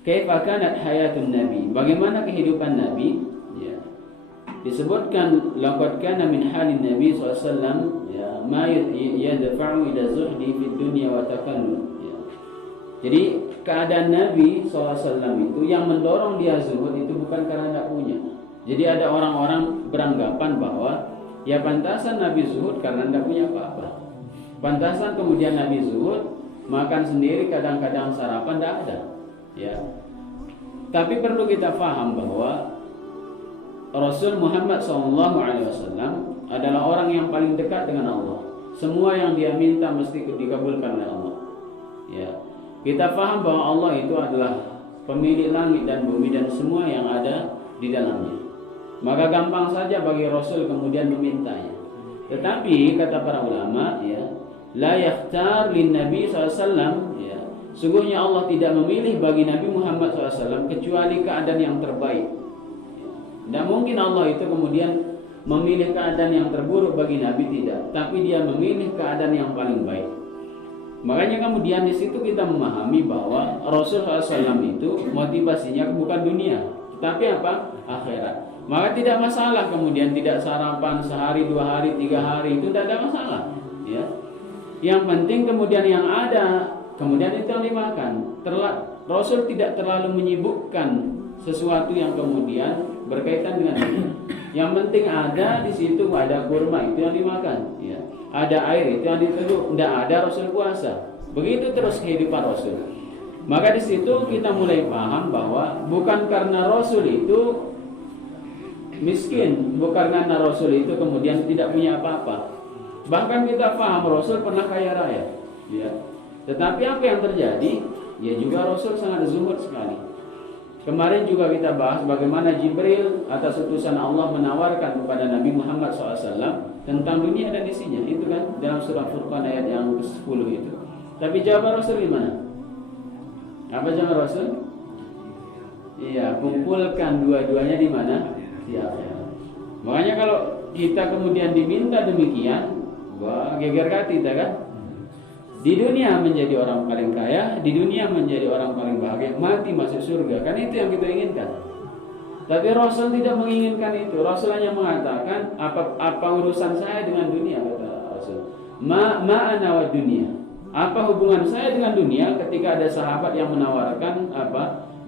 Kaifa kanat hayatun nabi? Bagaimana kehidupan Nabi? Ya. Disebutkan laqad kana min halin Nabi sallallahu alaihi wasallam ya ma yadfa'u ila zuhdi fid dunya wa takallum. Ya. Jadi keadaan Nabi SAW itu yang mendorong dia zuhud itu bukan karena tidak punya. Jadi ada orang-orang beranggapan bahwa ya pantasan Nabi zuhud karena tidak punya apa-apa. Pantasan kemudian Nabi zuhud makan sendiri, kadang-kadang sarapan tidak ada. Ya. Tapi perlu kita paham bahwa Rasul Muhammad SAW adalah orang yang paling dekat dengan Allah. Semua yang dia minta mesti dikabulkan oleh Allah. Ya. Kita paham bahwa Allah itu adalah pemilik langit dan bumi dan semua yang ada di dalamnya. Maka gampang saja bagi Rasul kemudian memintanya. Tetapi kata para ulama, ya, la yakhtar lin Nabi SAW, ya, sungguhnya Allah tidak memilih bagi Nabi Muhammad SAW kecuali keadaan yang terbaik. Tidak mungkin Allah itu kemudian memilih keadaan yang terburuk bagi Nabi, tidak. Tapi dia memilih keadaan yang paling baik. Makanya kemudian di situ kita memahami bahwa Rasul SAW itu motivasinya bukan dunia, tapi apa? Akhirat. Maka tidak masalah kemudian tidak sarapan sehari, 2 hari, 3 hari, itu tidak ada masalah. Ya. Yang penting kemudian yang ada, kemudian itu yang dimakan. Rasul tidak terlalu menyibukkan sesuatu yang kemudian berkaitan dengan dunia. Yang penting ada di situ, ada kurma, itu yang dimakan. Ya. Ada air, itu yang diteduh. Tidak ada Rasul puasa. Begitu terus kehidupan Rasul. Maka di situ kita mulai paham bahwa bukan karena Rasul itu miskin, bukan karena Rasul itu kemudian tidak punya apa-apa. Bahkan kita paham Rasul pernah kaya raya. Ya. Tetapi apa yang terjadi? Ya juga Rasul sangat zuhud sekali. Kemarin juga kita bahas bagaimana Jibril atas utusan Allah menawarkan kepada Nabi Muhammad SAW tentang dunia dan isinya. Itu kan dalam surah Furqan ayat yang ke-10 itu. Tapi jawaban Rasul gimana? Apa jawaban Rasul? Iya, kumpulkan dua-duanya di mana? Di akhirat. Makanya kalau kita kemudian diminta demikian, wah geger hati kita kan? Di dunia menjadi orang paling kaya, di dunia menjadi orang paling bahagia, mati masuk surga. Kan itu yang kita inginkan. Tapi Rasul tidak menginginkan itu. Rasul hanya mengatakan apa urusan saya dengan dunia, kata Rasul. Ma'ana wa dunia. Apa hubungan saya dengan dunia ketika ada sahabat yang menawarkan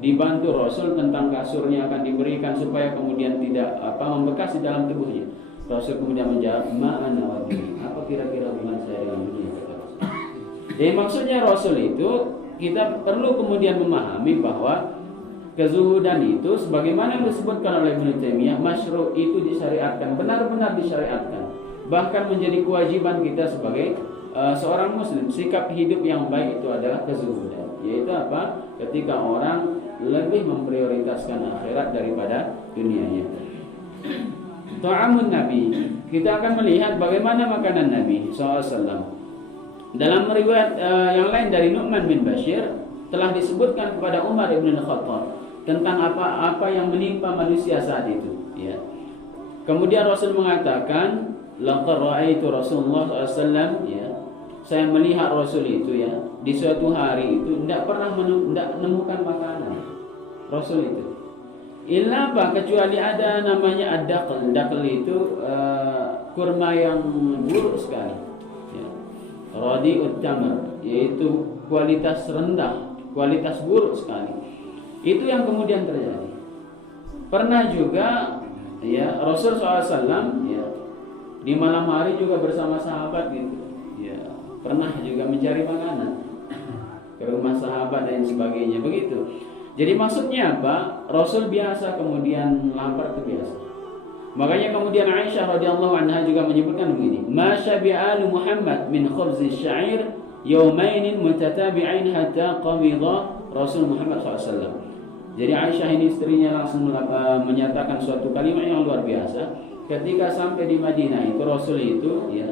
dibantu Rasul tentang kasurnya akan diberikan supaya kemudian tidak membekas di dalam tubuhnya. Rasul kemudian menjawab ma'ana wa dunia. Apa kira-kira hubungan saya dengan dunia? Jadi maksudnya Rasul itu kita perlu kemudian memahami bahwa kezuhudan itu sebagaimana yang disebutkan oleh Ibnu Taimiyah, masyru' itu disyariatkan, benar-benar disyariatkan. Bahkan menjadi kewajiban kita sebagai seorang muslim. Sikap hidup yang baik itu adalah kezuhudan. Yaitu apa? Ketika orang lebih memprioritaskan akhirat daripada dunianya. Ta'amun Nabi, kita akan melihat bagaimana makanan Nabi SAW. Dalam riwayat yang lain dari Nu'man bin Bashir telah disebutkan kepada Umar bin Khattab tentang apa yang menimpa manusia saat itu. Ya. Kemudian Rasul mengatakan, laqad ra'aitu Rasulullah SAW. Ya, saya melihat Rasul itu ya di suatu hari itu tidak pernah menemukan makanan. Rasul itu. Illa apa? Kecuali ada namanya ad-daql. Daql itu kurma yang buruk sekali. Radi'ut tamar, yaitu kualitas rendah, kualitas buruk sekali. Itu yang kemudian terjadi. Pernah juga ya Rasul SAW ya di malam hari juga bersama sahabat gitu. Ya, pernah juga mencari makanan ke rumah sahabat dan sebagainya begitu. Jadi maksudnya apa? Rasul biasa kemudian lapar itu biasa. Makanya kemudian Aisyah radhiyallahu anha juga menyebutkan begini, "Ma syabi'alu Muhammad min khubzi syair yawmain mutatabi'ain hatta qabida Rasul Muhammad SAW." Jadi Aisyah ini istrinya langsung menyatakan suatu kalimat yang luar biasa. Ketika sampai di Madinah itu Rasul itu ya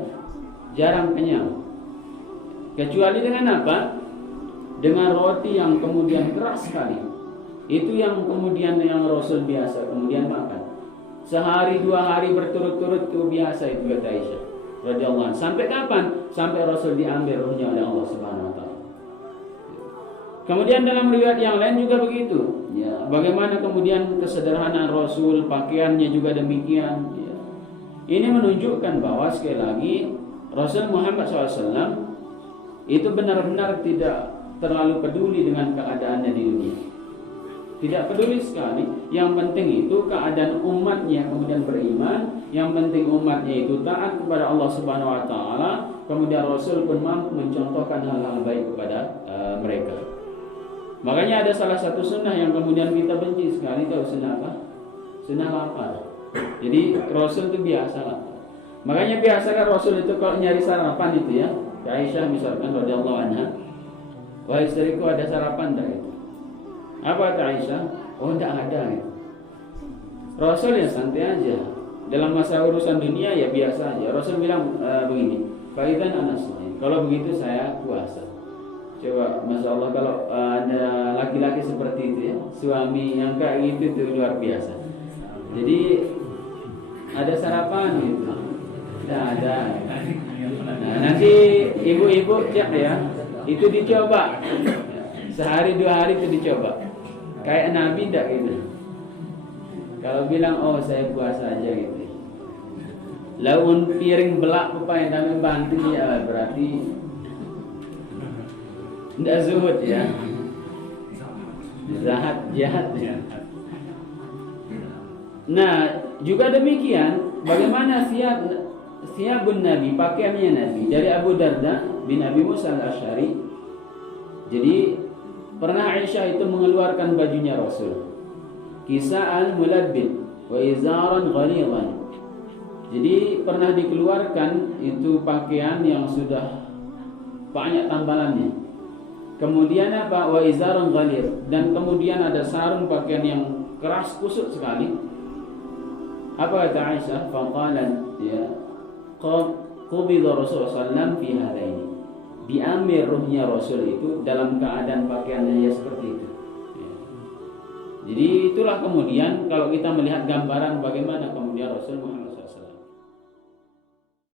jarang kenyang. Kecuali dengan apa? Dengan roti yang kemudian keras sekali. Itu yang kemudian yang Rasul biasa kemudian makan. Sehari 2 hari berturut-turut itu biasa itu kata Aisyah radhiyallahu anha. Sampai kapan? Sampai Rasul diambil ruhnya oleh Allah Subhanahu wa taala. Kemudian dalam riwayat yang lain juga begitu. Ya, bagaimana kemudian kesederhanaan Rasul, pakaiannya juga demikian. Ya. Ini menunjukkan bahwa sekali lagi Rasul Muhammad SAW itu benar-benar tidak terlalu peduli dengan keadaannya di dunia. Tidak peduli sekali. Yang penting itu keadaan umatnya kemudian beriman. Yang penting umatnya itu taat kepada Allah Subhanahu Wa Taala. Kemudian Rasul pun mampu mencontohkan hal-hal baik kepada mereka. Makanya ada salah satu sunnah yang kemudian kita benci sekali, tahu sunnah apa? Sunnah lapar. Jadi Rasul itu biasa lapar. Makanya biasakan Rasul itu kalau nyari sarapan itu ya, Aisyah misalkan radhiyallahu anha, wahai istriku ada sarapan tak itu? Apa kata Aisyah? Oh tidak ada gitu. Rasul ya santai aja. Dalam masa urusan dunia ya biasa aja. Rasul bilang begini, Faidan anas. Kalau begitu saya puasa. Coba, masya Allah kalau ada laki-laki seperti itu ya, suami yang kayak gitu itu luar biasa. Jadi ada sarapan gitu, tidak ada. Nah, nanti ibu-ibu cek ya, itu dicoba. Sehari 2 hari itu dicoba. Kayak Nabi tidak gitu. Kalau bilang oh saya puasa aja gitu. Laun piring belak apa yang kami bantu ya berarti tidak zuhud ya, jahat ya. Nah juga demikian bagaimana siabun Nabi, pakaiannya Nabi dari Abu Darda bin Abi Musa al-Asy'ari. Jadi pernah Aisyah itu mengeluarkan bajunya Rasul, kisa'an mulabbid wa izaran ghalidhan. Jadi pernah dikeluarkan itu pakaian yang sudah banyak tambalannya. Kemudian apa? Wa izarun ghalir, dan kemudian ada sarung pakaian yang keras kusut sekali. Apa kata Aisyah? Faqalat ya qubida Rasulullah sallallahu fi hadaini. Diambil ruhnya Rasul itu dalam keadaan pakaiannya ya seperti itu. Ya. Jadi itulah kemudian kalau kita melihat gambaran bagaimana kemudian Rasul Muhammad SAW.